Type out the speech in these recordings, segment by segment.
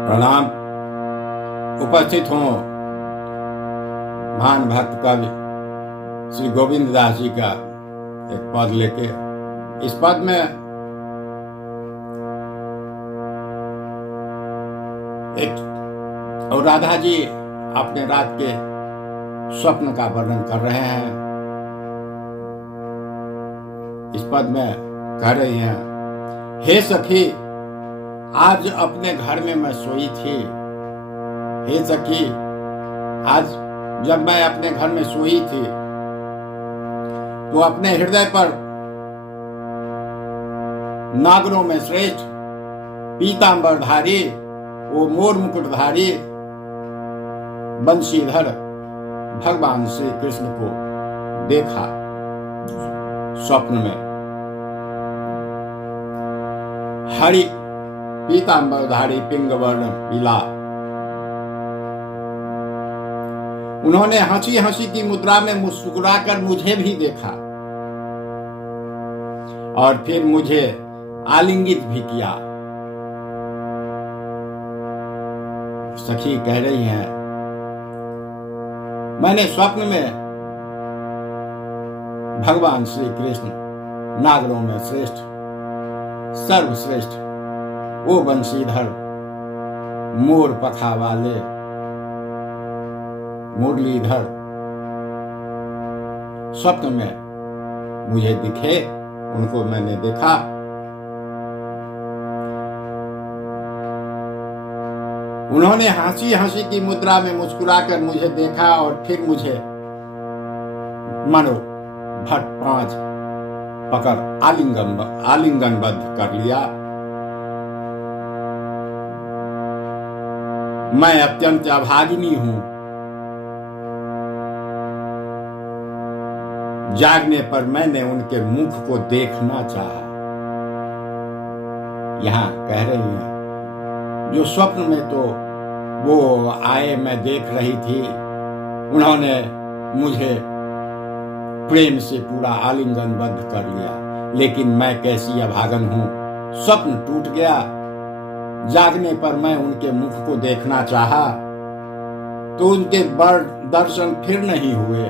प्रणाम। उपस्थित हों महान भक्त कवि श्री गोविंद दास जी का एक पद लेके। इस पद में एक और राधा जी अपने रात के स्वप्न का वर्णन कर रहे हैं। इस पद में कह रही हैं, हे सखी आज अपने घर में मैं सोई थी। हे सखी आज जब मैं अपने घर में सोई थी तो अपने हृदय पर नागरों में श्रेष्ठ पीतांबरधारी वो मोर मुकुटधारी बंशीधर भगवान श्री कृष्ण को देखा स्वप्न में। हरि पीतांबरधारी पिंगवर्ण पीला। उन्होंने हंसी हंसी की मुद्रा में मुस्कुराकर मुझे भी देखा और फिर मुझे आलिंगित भी किया। सखी कह रही हैं, मैंने स्वप्न में भगवान श्री कृष्ण नागरों में श्रेष्ठ सर्वश्रेष्ठ वो बंशीधर मोर पखा वाले मुरलीधर स्वप्न में मुझे दिखे, उनको मैंने देखा। उन्होंने हंसी हंसी की मुद्रा में मुस्कुराकर मुझे देखा और फिर मुझे मनो भट पांच पकड़ आलिंगनबद्ध कर लिया। मैं अत्यंत अभागिनी हूं। जागने पर मैंने उनके मुख को देखना चाहा। यहां कह रही हैं, जो स्वप्न में तो वो आए, मैं देख रही थी, उन्होंने मुझे प्रेम से पूरा आलिंगनबद्ध कर लिया, लेकिन मैं कैसी अभागन हूं। स्वप्न टूट गया। जागने पर मैं उनके मुख को देखना चाहा तो उनके दर्शन फिर नहीं हुए,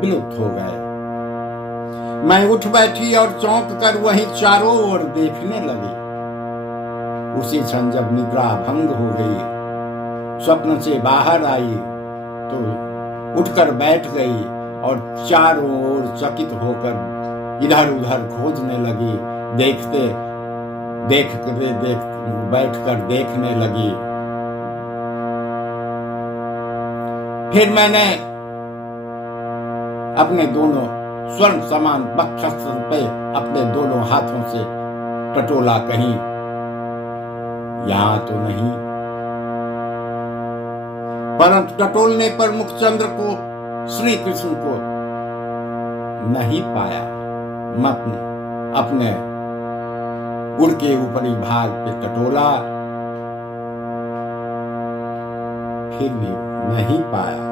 विलुप्त हो गए। मैं उठ बैठी और चौंक कर वहीं चारों ओर देखने लगी। उसी क्षण जब निद्रा भंग हो गई, स्वप्न से बाहर आई तो उठकर बैठ गई और चारों ओर चकित होकर इधर उधर खोजने लगी। बैठकर देखने लगी। फिर मैंने अपने दोनों स्वर्ण समान वक्षस्थल पे अपने दोनों हाथों से टटोला, कहीं यहां तो नहीं, परंतु टटोलने पर मुखचंद्र को श्री कृष्ण को नहीं पाया। मत अपने उड़ के ऊपरी भाग पे टटोला, फिर भी नहीं पाया।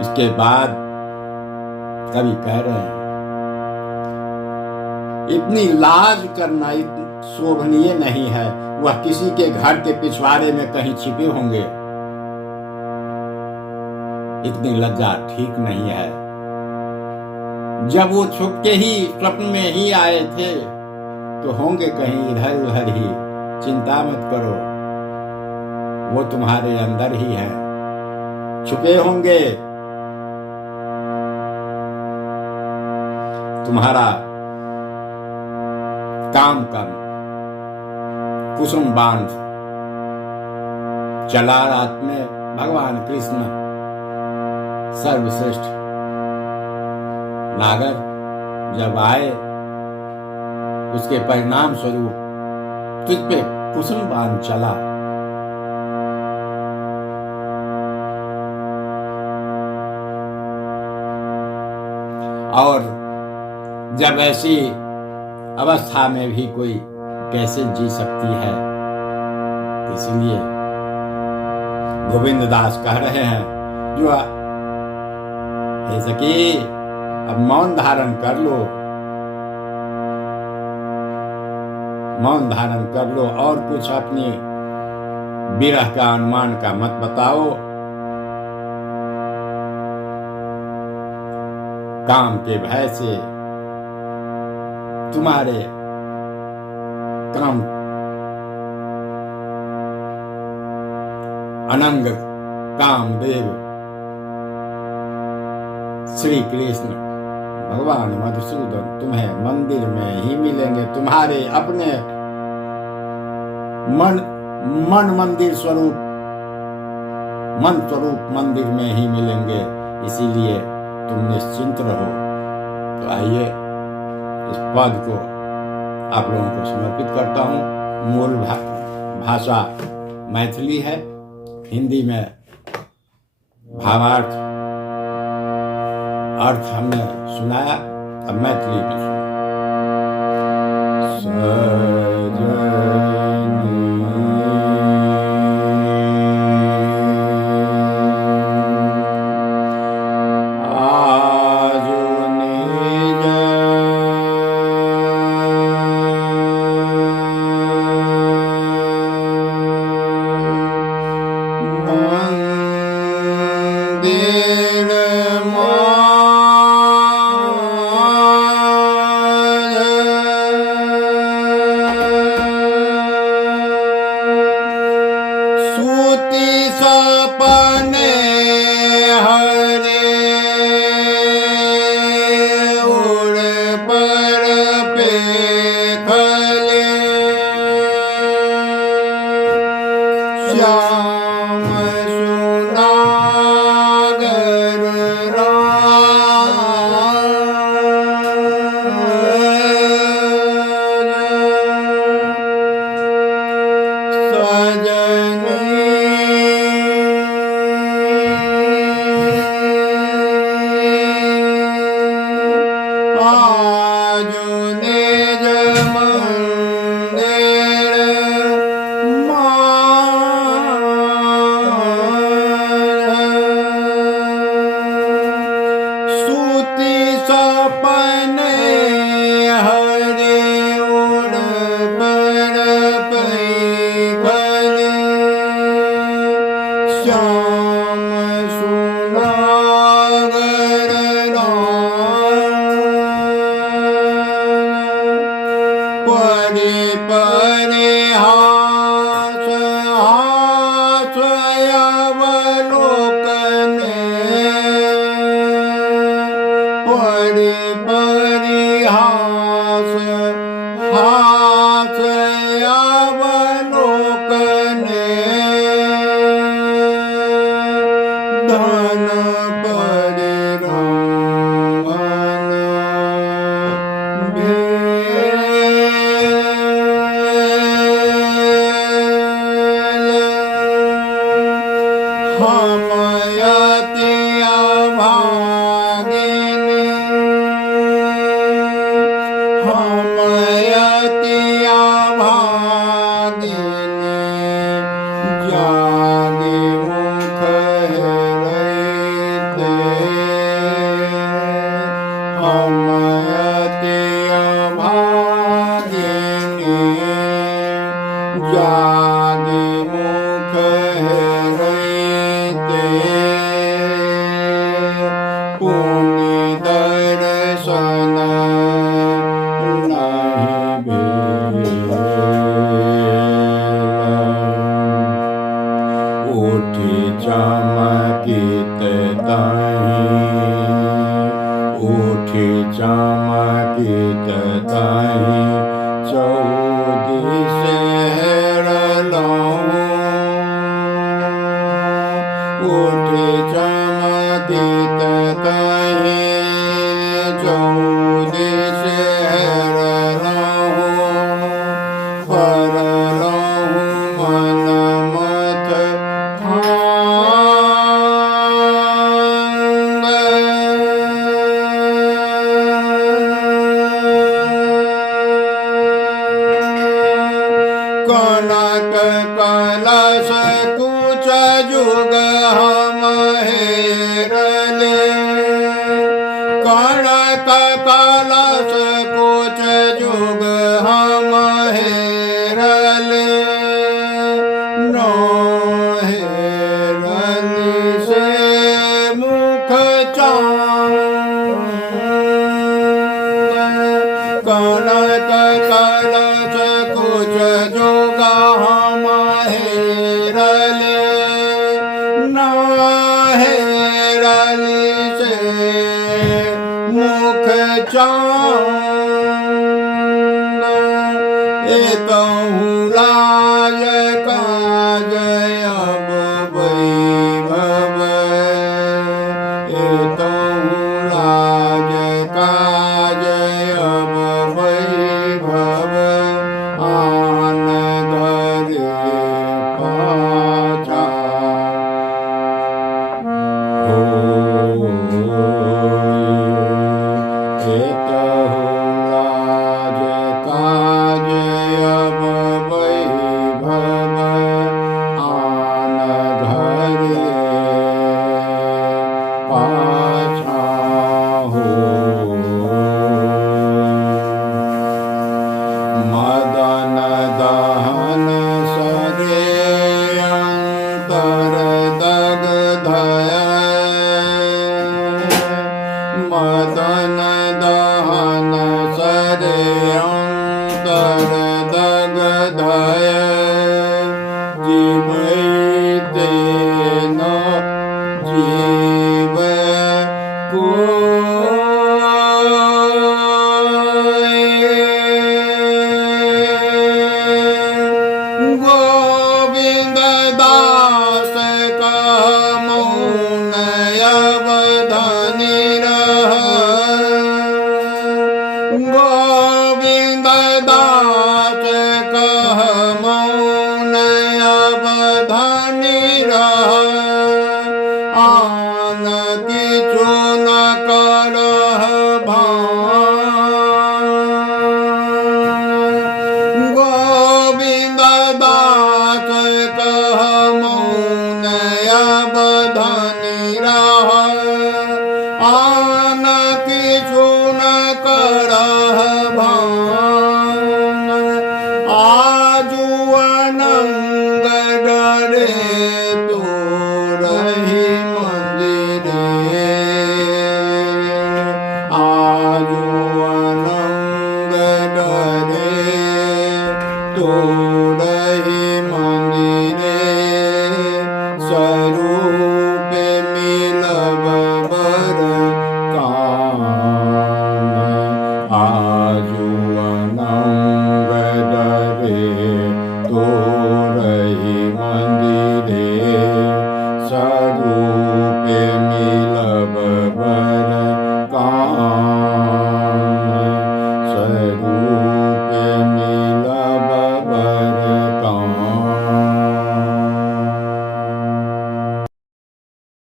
इसके बाद कवि कह रहे हैं, इतनी लाज करना शोभनीय नहीं है। वह किसी के घर के पिछवाड़े में कहीं छिपे होंगे। इतनी लज्जा ठीक नहीं है। जब वो छुप के ही स्वप्न में ही आए थे तो होंगे कहीं इधर उधर ही। चिंता मत करो, वो तुम्हारे अंदर ही है, छुपे होंगे। तुम्हारा काम कुसुम बांध चला रात में भगवान कृष्ण सर्वश्रेष्ठ नागर जब आए, उसके परिणाम स्वरूप तुझ पे कुसुम बांध चला। और जब ऐसी अवस्था में भी कोई कैसे जी सकती है, इसलिए गोविंद दास कह रहे हैं, जो हे सखी अब मौन धारण कर लो, मौन धारण कर लो और कुछ अपनी विरह का अनुमान का मत बताओ। काम के भय से तुम्हारे काम अनंग कामदेव श्री कृष्ण भगवान मधुसूदन तुम्हें मंदिर में ही मिलेंगे। तुम्हारे अपने मन मंदिर स्वरूप, मन स्वरूप मंदिर में ही मिलेंगे। इसीलिए तुम निश्चिंत रहो। तो आइए इस पद को आप लोगों को समर्पित करता हूँ। मूल भाषा मैथिली है, हिंदी में भावार्थ अर्थ हमने सुनाया, अब मैथिली में कणक कलश कुछ जुग हम हे कनक कलश कुछ जोगा हम हेरले ना हेरली से मुख चांद एतहु लाज काज अब वैभव एतहु लाज काज अब वैभव आन धरे पाछा एतहु लाज काज अब वैभव आन धरे पाछा मदन दहन सरे अंतर दग्धय मदन दहन सरे अंतर दग्धय जीवैते न जीव गोविंद दास कह मौन अवधनि रह गोविंद दास